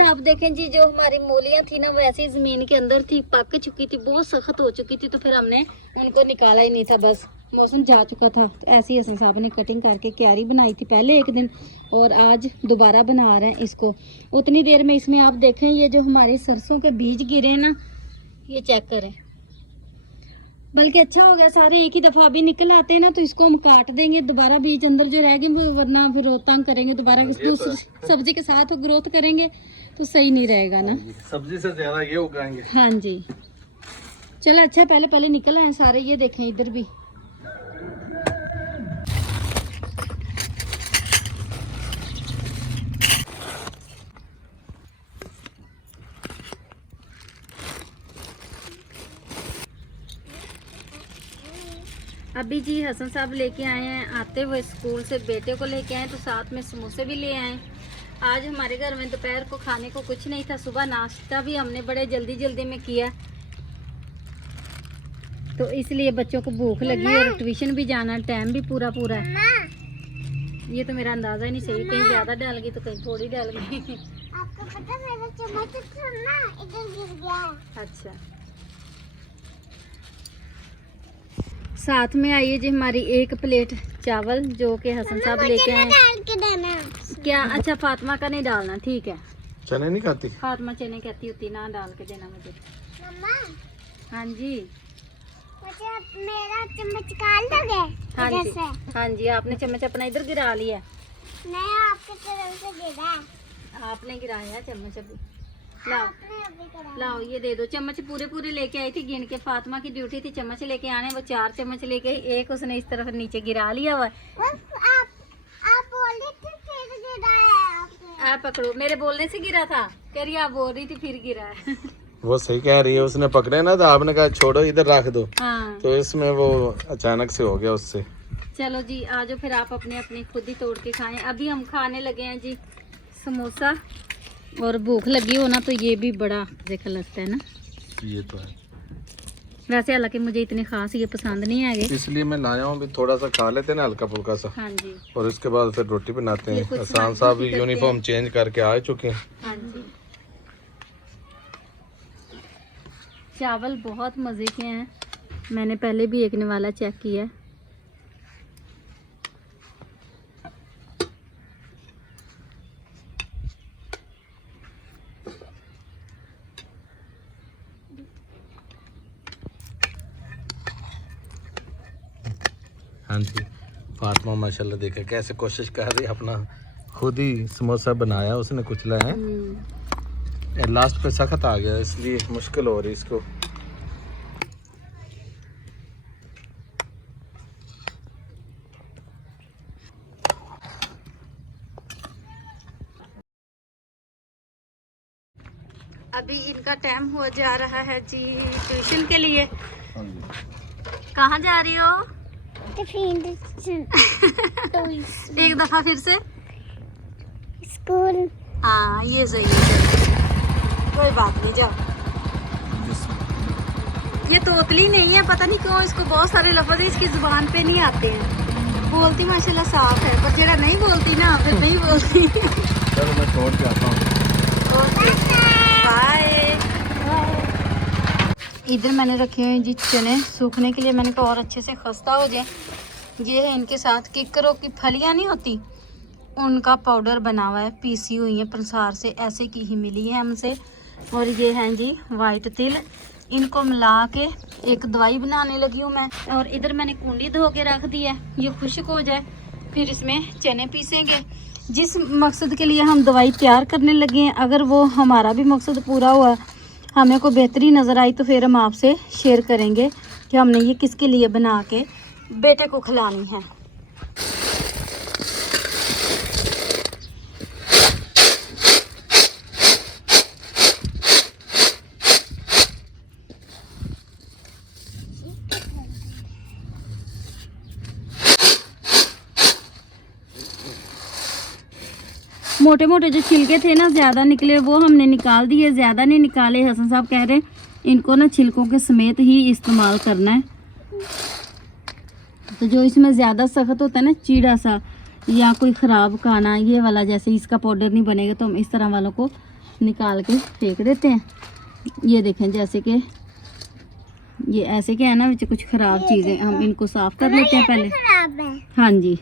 आप देखें जी, जो हमारी मूलियां थी ना वैसे ही जमीन के अंदर थी, पक चुकी थी, बहुत सख्त हो चुकी थी, तो फिर हमने उनको निकाला ही नहीं था, बस मौसम जा चुका था। तो ऐसे ही हसन साहब ने कटिंग करके क्यारी बनाई थी पहले एक दिन, और आज दोबारा बना रहे हैं इसको। उतनी देर में इसमें आप देखें ये जो हमारे सरसों के बीज गिरे ना, ये चेक करें, बल्कि अच्छा हो गया सारे एक ही दफा अभी निकल आते हैं ना, तो इसको हम काट देंगे, दोबारा बीज अंदर जो रह गए वो, वरना फिर तंग करेंगे दोबारा दूसरी सब्जी के साथ ग्रोथ करेंगे तो सही नहीं रहेगा ना, सब्जी से ज्यादा ये उगाएंगे। हाँ जी, चलो अच्छा, पहले पहले निकल आए सारे, ये देखें इधर भी। अभी जी हसन साहब लेके आए हैं, आते हुए स्कूल से बेटे को लेके आए, तो साथ में समोसे भी ले आए। आज हमारे घर में दोपहर को खाने को कुछ नहीं था, सुबह नाश्ता भी हमने बड़े जल्दी जल्दी में किया, तो इसलिए बच्चों को भूख लगी और ट्यूशन भी जाना, टाइम भी पूरा पूरा है। ये तो मेरा अंदाजा ही नहीं सही, कहीं ज्यादा डाल गई तो कहीं थोड़ी डाल गई। आपको पता है मेरा चम्मच ना इधर गिर गया है। अच्छा, साथ में आइए जी हमारी एक प्लेट चावल जो कि हसन साहब लेके आए। डाल के देना क्या? अच्छा, फातिमा का नहीं डालना, ठीक है। चने नहीं खाती? फातिमा चने कहती होती, ना डाल के देना मुझे। मम्मा, हाँ जी, मुझे मेरा चम्मच निकाल दोगे? हाँ इधर जी, से। हाँ जी, आपने चम्मच अपना इधर गिरा लिया। नहीं, आपके तरफ से गिरा है। आपने गिराया है चम्मच अभी। लाओ आपने अभी करा। लाओ, ये दे दो। चम्मच पूरे पूरे लेके आई थी गिन के, फातिमा की ड्यूटी थी चम्मच लेके आने, वो 4 चम्मच लेके आई, एक उसने इस तरफ नीचे गिरा लिया हुआ है। आप बोल रहे थे फिर गिरा है आपने। आप पकड़ो, मेरे बोलने से गिरा था, कह रही आप बोल रही थी फिर गिरा है। वो सही कह रही है, उसने पकड़े ना तो आपने कहा छोड़ो इधर रख दो, हाँ, तो इसमें वो अचानक से हो गया उससे। चलो जी, आज फिर आप अपने अपने खुद ही तोड़ के खाएं। अभी हम खाने लगे हैं जी समोसा, और भूख लगी हो ना तो ये भी बड़ा देखा लगता है ना, ये तो है, वैसे हालांकि मुझे इतने खास ये पसंद नहीं आए। इसलिए मैं लाया हूँ, भी थोड़ा सा खा लेते ना हल्का फुल्का सा, हाँ जी, और इसके बाद फिर रोटी बनाते ये हैं। कुछ हसन नाश्ता साहब भी भी करते यूनिफॉर्म हैं। चेंज करके आ चुके हैं। हाँ जी, चावल बहुत मज़े के हैं, मैंने पहले भी एक निवाला चेक किया है। हाँ जी, फातिमा माशाल्लाह देखा कैसे कोशिश कर रही है, अपना खुद ही समोसा बनाया उसने, कुचला है, लास्ट पे सख्त आ गया इसलिए मुश्किल हो रही इसको। अभी इनका टाइम हो जा रहा है जी ट्यूशन के लिए। कहाँ जा रही हो? एक दफा फिर से स्कूल। हाँ, ये सही है, कोई बात नहीं, जाओ। ये तोतली नहीं है, पता नहीं क्यों इसको बहुत सारे लफ्ज़ इसकी जुबान पे नहीं आते हैं, बोलती माशाल्लाह साफ है, पर जरा नहीं बोलती ना फिर नहीं बोलती। चलो मैं छोड़ के आता हूँ, बाय। इधर मैंने रखे हुए जी चने सूखने के लिए, मैंने कहा और अच्छे से खस्ता हो जाए। ये है इनके साथ किकरों की फलियां नहीं होती, उनका पाउडर बना हुआ है, पीसी हुई है पंसार से, ऐसे की ही मिली है हमसे। और ये हैं जी वाइट तिल, इनको मिला के एक दवाई बनाने लगी हूँ मैं। और इधर मैंने कुंडी धो के रख दी है, ये खुश्क हो जाए फिर इसमें चने पीसेंगे। जिस मकसद के लिए हम दवाई तैयार करने लगे हैं, अगर वो हमारा भी मकसद पूरा हुआ, हमें को बेहतरी नज़र आई, तो फिर हम आपसे शेयर करेंगे कि हमने ये किसके लिए बना के बेटे को खिलानी है। मोटे मोटे जो छिलके थे ना ज़्यादा निकले, वो हमने निकाल दिए, ज़्यादा नहीं निकाले। हसन साहब कह रहे इनको ना छिलकों के समेत ही इस्तेमाल करना है। तो जो इसमें ज़्यादा सख्त होता है ना, चीड़ा सा या कोई ख़राब खाना, ये वाला जैसे इसका पाउडर नहीं बनेगा, तो हम इस तरह वालों को निकाल के फेंक देते हैं। ये देखें जैसे कि ये ऐसे क्या है ना, विच कुछ खराब चीज़ें, हम इनको साफ कर लेते हैं पहले। खराब है। हाँ जी।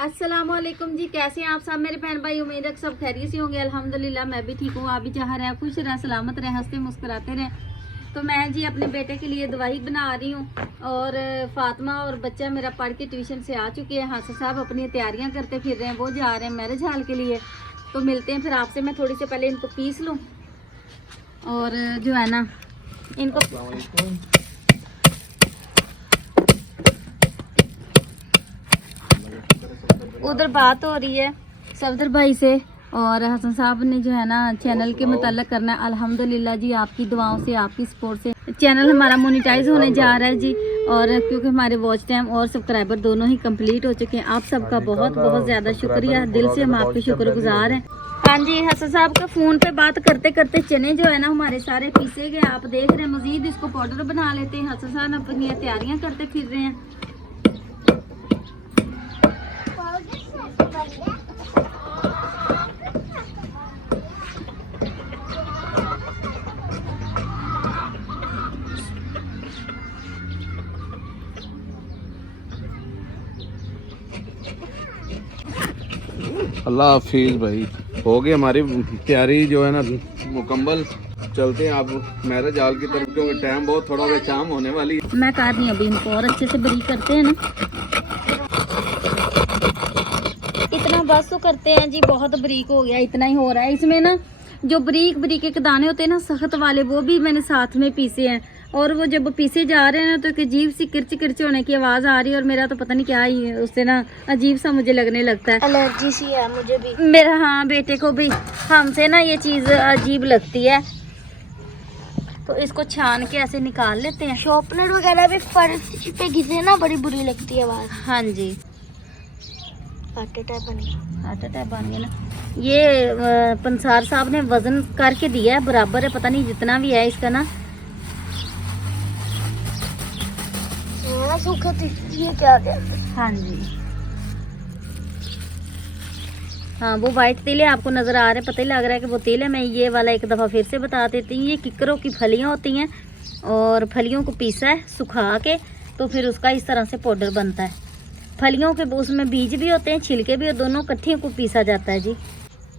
अस्सलामुअलैकुम जी, कैसे हैं आप सब मेरे बहन भाई? उम्मीद है कि सब खैरियत से होंगे। अल्हम्दुलिल्लाह मैं भी ठीक हूँ। आप भी चाह रहे हैं खुश रहें, सलामत रहें, हंसते मुस्कुराते रहें। तो मैं जी अपने बेटे के लिए दवाई बना रही हूँ और फातिमा और बच्चा मेरा पढ़ के ट्यूशन से आ चुके हैं। हासिल साहब अपनी तैयारियाँ करते फिर रहे हैं, वो जा रहे हैं मैरिज हॉल के लिए। तो मिलते हैं फिर आपसे। मैं थोड़ी से पहले इनको पीस लूँ और जो है ना इनको उधर बात हो रही है सफदर भाई से, और हसन साहब ने जो है ना चैनल के मुताल्लिक करना है। अल्हम्दुलिल्लाह जी, आपकी दुआओं से, आपकी सपोर्ट से चैनल हमारा मोनेटाइज होने जा रहा है जी। और क्योंकि हमारे वॉच टाइम और सब्सक्राइबर दोनों ही कंप्लीट हो चुके हैं। आप सबका बहुत बहुत ज़्यादा शुक्रिया, दिल से हम आपके शुक्रगुजार हैं। हाँ जी, हसन साहब का फ़ोन पे बात करते करते चने जो है ना हमारे सारे पीसे गए। आप देख रहे हैं, मज़ीद इसको पाउडर बना लेते हैं। हसन साहब अपनी तैयारियाँ करते फिर रहे हैं। अल्लाह हाफिज भाई, हो गई हमारी तैयारी जो है ना मुकम्मल। चलते हैं आप मैरिज हॉल की तरफ, क्योंकि टाइम बहुत थोड़ा सा शाम होने वाली है। मैं कर रही हूँ अभी, इनको और अच्छे से बरीक करते हैं ना। इतना बस तो करते हैं जी, बहुत बरीक हो गया, इतना ही हो रहा है। इसमें ना जो बरीक बरीक के दाने होते हैं ना सख्त वाले, वो भी मैंने साथ में पीसे हैं। और वो जब पीसे जा रहे हैं ना तो एक अजीब सी किरच किरच होने की आवाज़ आ रही है। और मेरा तो पता नहीं क्या ही है, उससे ना अजीब सा मुझे लगने लगता है। एलर्जी सी है मुझे भी। मेरा, हाँ बेटे को भी, हमसे ना ये चीज़ अजीब लगती है। तो इसको छान के ऐसे निकाल लेते हैं। शॉर्पनर वगैरह भी फर्श पे घिसे ना बड़ी बुरी लगती है आवाज़। हाँ जी, हार्ट अटैक बन गया। हार्ट अटैक बन गया ना। ये पंसार साहब ने वजन करके दिया है, बराबर है, पता नहीं जितना भी है इसका ना। सूखा ये क्या क्या? हाँ जी, हाँ वो वाइट तिल है, आपको नज़र आ रहा है, पता ही लग रहा है कि वो तिल है। मैं ये वाला एक दफ़ा फिर से बता देती हूँ। ये किकरों की फलियाँ होती हैं और फलियों को पीसा है सुखा के, तो फिर उसका इस तरह से पाउडर बनता है। फलियों के उसमें बीज भी होते हैं, छिलके भी, और दोनों इकट्ठे को पीसा जाता है जी।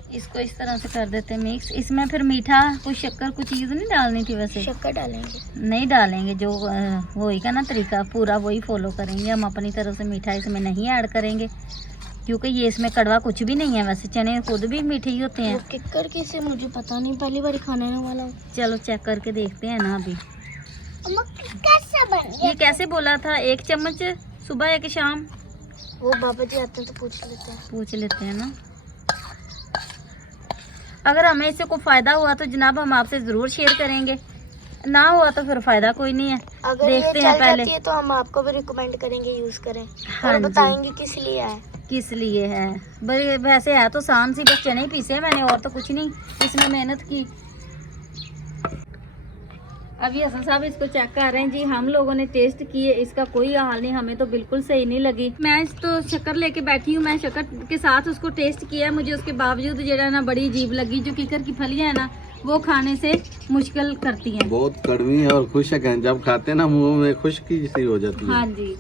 इसको इस तरह से कर देते हैं मिक्स। इसमें फिर मीठा, कोई शक्कर, कुछ चीज़ नहीं डालनी थी वैसे। शक्कर डालेंगे? नहीं डालेंगे, जो होएगा ना तरीका पूरा वही फॉलो करेंगे हम। अपनी तरफ से मीठा इसमें नहीं ऐड करेंगे, क्योंकि ये इसमें कड़वा कुछ भी नहीं है। वैसे चने खुद भी मीठे ही होते हैं। किक्कर कैसे, मुझे पता नहीं, पहली बार खाने वाला हूँ। चलो चेक करके देखते हैं ना अभी। कैसा बन गया? ये कैसे बोला था, 1 चम्मच सुबह 1 शाम? वो बाबा जी आते हैं तो पूछ लेते हैं ना। अगर हमें इससे कोई फ़ायदा हुआ तो जनाब हम आपसे ज़रूर शेयर करेंगे, ना हुआ तो फिर फ़ायदा कोई नहीं है। अगर देखते ये हैं चल पहले जाती है तो हम आपको भी रिकमेंड करेंगे, यूज़ करें। हाँ और जी। बताएंगे किस लिए है। किस लिए है, बड़े वैसे है तो आसान सी, बस चने पीसे हैं मैंने, और तो कुछ नहीं इसमें मेहनत की। अभी हसन साहब इसको चेक कर रहे हैं जी। हम लोगों ने टेस्ट किए, इसका कोई हाल नहीं, हमें तो बिल्कुल सही नहीं लगी। मैं तो शक्कर लेके बैठी हूँ, मैं शक्कर के साथ उसको टेस्ट किया, मुझे उसके बावजूद जो है ना बड़ी अजीब लगी। जो किकर की फलियाँ है ना वो खाने से मुश्किल करती हैं, बहुत कड़वी है और खुशक हैं, जब खाते हैं ना मुंह में खुशकी सी हो जाती है। हाँ जी,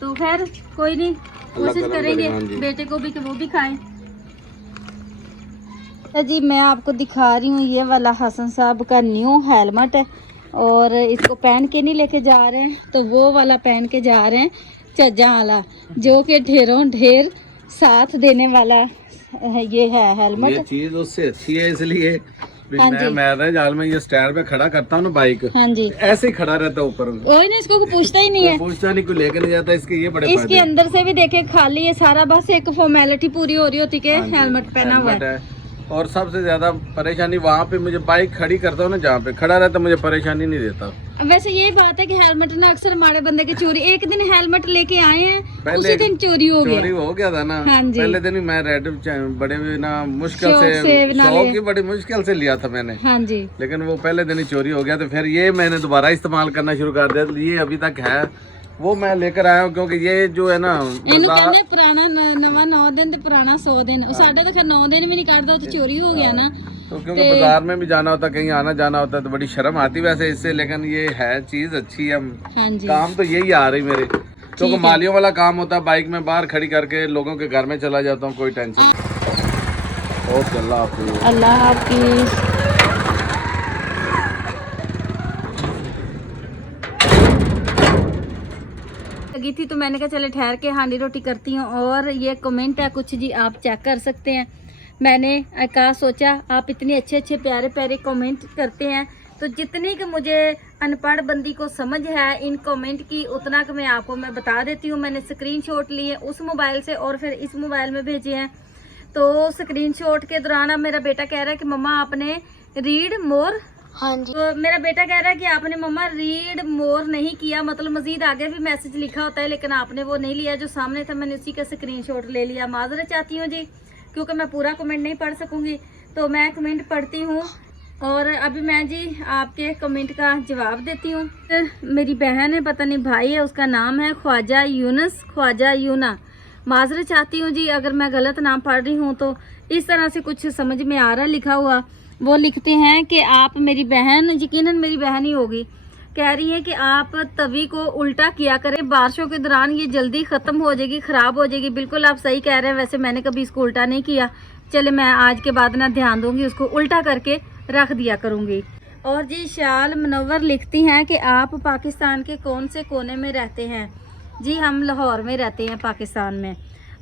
तो खैर कोई नहीं, कोशिश करेंगे बेटे को भी कि वो भी खाए। जी मैं आपको दिखा रही हूँ, ये वाला हसन साहब का न्यू हेलमेट है, और इसको पहन के नहीं लेके जा रहे हैं, तो वो वाला पहन के जा रहे हैं, चज्जा वाला, जो कि ढेरों ढेर साथ देने वाला ये है हेलमेट। ये चीज उससे अच्छी है, इसलिए हाँ मैं मैरिज हॉल में ये स्टैंड पे खड़ा करता हूँ ना बाइक, हाँ जी, ऐसे ही खड़ा रहता है ऊपर। कोई नहीं, इसको पूछता ही नहीं है, पूछता नहीं, कोई लेके नहीं जाता। इसके ये बड़े इसके अंदर से भी देखे खाली है सारा, बस एक फॉर्मेलिटी पूरी हो रही होती कि हेलमेट पहना हुआ है। और सबसे ज्यादा परेशानी वहाँ पे मुझे बाइक खड़ी करता हूँ ना, जहाँ पे खड़ा रहता मुझे परेशानी नहीं देता। वैसे यही बात है कि हेलमेट ना अक्सर हमारे बंदे की चोरी, एक दिन हेलमेट लेके आए हैं पहले उसी दिन चोरी हो गया था ना। हाँ जी। पहले दिन ही मैं रेड बड़े भी ना मुश्किल शौक से से बना शौक लिए। की बड़ी मुश्किल से लिया था मैंने, हाँ जी। लेकिन वो पहले दिन ही चोरी हो गया। तो फिर ये मैंने दोबारा इस्तेमाल करना शुरू कर दिया। तो ये अभी तक है, वो मैं लेकर आया हूँ क्योंकि ये जो है ना ਇਹਨੂੰ ਕਹਿੰਦੇ ਪੁਰਾਣਾ ਨਵਾਂ 9 ਦਿਨ ਤੇ ਪੁਰਾਣਾ 100 ਦਿਨ। ਉਹ ਸਾਡੇ ਤਾਂ ਖੈਰ 9 ਦਿਨ ਵੀ ਨਹੀਂ ਕੱਢਦਾ, ਉਹ ਤੇ ਚੋਰੀ ਹੋ ਗਿਆ ना। तो क्योंकि बाजार में भी जाना होता, कहीं आना जाना होता है तो बड़ी शर्म आती वैसे इससे, लेकिन ये है चीज अच्छी है। हाँ जी। काम तो यही आ रही मेरे, क्योंकि मालियों वाला काम होता है। बाइक में बाहर खड़ी करके लोगों के घर में चला जाता हूँ, कोई टेंशन नहीं। ओके, अल्लाह हाफिज। अल्लाह हाफिज। लगी थी तो मैंने कहा चले ठहर के हांडी रोटी करती हूँ। और ये कमेंट है कुछ जी, आप चेक कर सकते हैं। मैंने कहा सोचा आप इतने अच्छे अच्छे प्यारे प्यारे कमेंट करते हैं, तो जितनी कि मुझे अनपढ़ बंदी को समझ है इन कमेंट की, उतना कि मैं आपको बता देती हूँ। मैंने स्क्रीनशॉट लिए उस मोबाइल से और फिर इस मोबाइल में भेजे हैं। तो स्क्रीनशॉट के दौरान अब मेरा बेटा कह रहा है कि मम्मा आपने रीड मोर, हाँ जी, तो मेरा बेटा कह रहा है कि आपने मम्मा रीड मोर नहीं किया, मतलब मजीद आगे भी मैसेज लिखा होता है लेकिन आपने वो नहीं लिया, जो सामने था मैंने उसी का स्क्रीनशॉट ले लिया। माजरत चाहती हूँ जी, क्योंकि मैं पूरा कमेंट नहीं पढ़ सकूंगी। तो मैं कमेंट पढ़ती हूँ और अभी मैं जी आपके कमेंट का जवाब देती हूँ। मेरी बहन है, पता नहीं भाई है, उसका नाम है ख्वाजा यूनस, ख्वाजा यूना। माजरत चाहती हूँ जी अगर मैं गलत नाम पढ़ रही हूँ, तो इस तरह से कुछ समझ में आ रहा लिखा हुआ। वो लिखते हैं कि आप मेरी बहन, यकीनन मेरी बहन ही होगी, कह रही है कि आप तवी को उल्टा किया करें, बारिशों के दौरान ये जल्दी ख़त्म हो जाएगी, ख़राब हो जाएगी। बिल्कुल आप सही कह रहे हैं, वैसे मैंने कभी इसको उल्टा नहीं किया। चले मैं आज के बाद ना ध्यान दूंगी, उसको उल्टा करके रख दिया करूँगी। और जी शाल मनोवर लिखती हैं कि आप पाकिस्तान के कौन से कोने में रहते हैं? जी हम लाहौर में रहते हैं, पाकिस्तान में।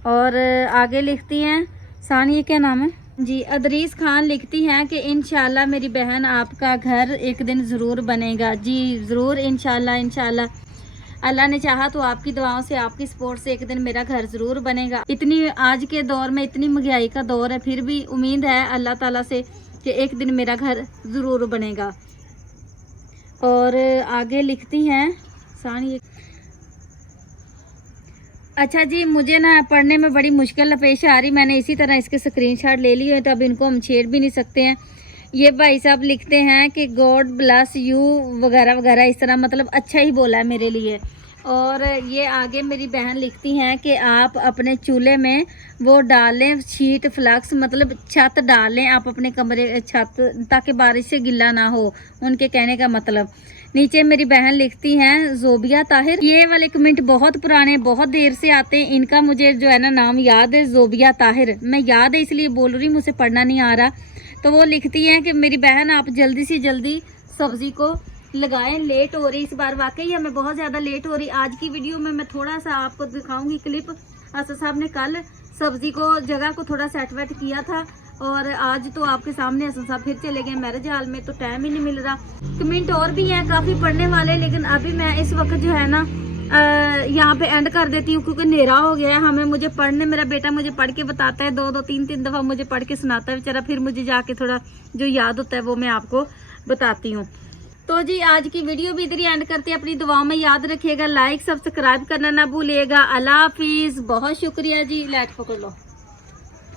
और आगे लिखती हैं सानी, ये क्या नाम है जी, अदरीस खान लिखती हैं कि इंशाल्लाह मेरी बहन आपका घर एक दिन ज़रूर बनेगा। जी ज़रूर, इंशाल्लाह इंशाल्लाह। अल्लाह ने चाहा तो आपकी दुआओं से, आपकी सपोर्ट से एक दिन मेरा घर ज़रूर बनेगा। इतनी आज के दौर में इतनी महंगाई का दौर है, फिर भी उम्मीद है अल्लाह ताला से कि एक दिन मेरा घर ज़रूर बनेगा। और आगे लिखती हैं सानी, अच्छा जी मुझे ना पढ़ने में बड़ी मुश्किल पेश आ रही, मैंने इसी तरह इसके स्क्रीनशॉट ले लिए, तो अब इनको हम छेड़ भी नहीं सकते हैं। ये भाई साहब लिखते हैं कि गॉड ब्लेस यू वगैरह वगैरह, इस तरह, मतलब अच्छा ही बोला है मेरे लिए। और ये आगे मेरी बहन लिखती हैं कि आप अपने चूल्हे में वो डालें शीट फ्लक्स, मतलब छत डालें आप अपने कमरे छत, ताकि बारिश से गिल्ला ना हो, उनके कहने का मतलब। नीचे मेरी बहन लिखती हैं जोबिया ताहिर, ये वाले कमेंट बहुत पुराने, बहुत देर से आते हैं, इनका मुझे जो है ना नाम याद है, जोबिया ताहिर। मैं याद है इसलिए बोल रही हूँ, मुझे पढ़ना नहीं आ रहा। तो वो लिखती हैं कि मेरी बहन आप जल्दी से जल्दी सब्ज़ी को लगाएं, लेट हो रही इस बार, वाकई हमें बहुत ज़्यादा लेट हो रही। आज की वीडियो में मैं थोड़ा सा आपको दिखाऊंगी क्लिप। असद साहब ने कल सब्ज़ी को जगह को थोड़ा सेट वेट किया था, और आज तो आपके सामने हसन साहब फिर चले गए मैरिज हॉल में, तो टाइम ही नहीं मिल रहा। कमेंट और भी हैं काफ़ी पढ़ने वाले, लेकिन अभी मैं इस वक्त जो है ना यहाँ पे एंड कर देती हूँ, क्योंकि अंधेरा हो गया है। हमें मुझे पढ़ने, मेरा बेटा मुझे पढ़ के बताता है, दो तीन दफ़ा मुझे पढ़ के सुनाता है बेचारा, फिर मुझे जाके थोड़ा जो याद होता है वो मैं आपको बताती हूँ। तो जी आज की वीडियो भी इधर ही एंड करते हैं। अपनी दुआओं में याद रखिएगा, लाइक सब्सक्राइब करना ना भूलिएगा। अल्लाह हाफिज़, बहुत शुक्रिया जी। लाइट पकड़ लो।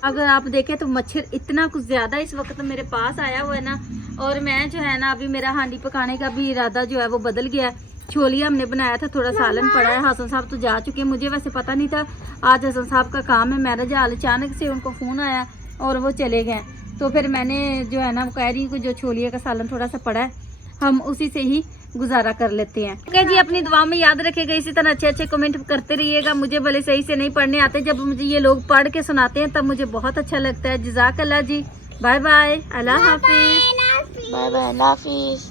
अगर आप देखें तो मच्छर इतना कुछ ज़्यादा इस वक्त मेरे पास आया हुआ है ना, और मैं जो है ना अभी मेरा हांडी पकाने का भी इरादा जो है वो बदल गया है। छोलिया हमने बनाया था, थोड़ा सालन पड़ा है। हसन साहब तो जा चुके हैं, मुझे वैसे पता नहीं था आज हसन साहब का काम है मैरिज हॉल, अचानक से उनको फ़ोन आया और वो चले गए। तो फिर मैंने जो है ना वो कह रही हूँ कि जो छोलिया का सालन थोड़ा सा पड़ा है, हम उसी से ही गुजारा कर लेते हैं। ओके जी, अपनी दुआ में याद रखिएगा, इसी तरह अच्छे अच्छे कमेंट करते रहिएगा। मुझे भले सही से नहीं पढ़ने आते, जब मुझे ये लोग पढ़ के सुनाते हैं तब मुझे बहुत अच्छा लगता है। जज़ाकल्लाह जी, बाय बाय, अल्लाह हाफिज़, बाय बाय, अल्लाह हाफिज़।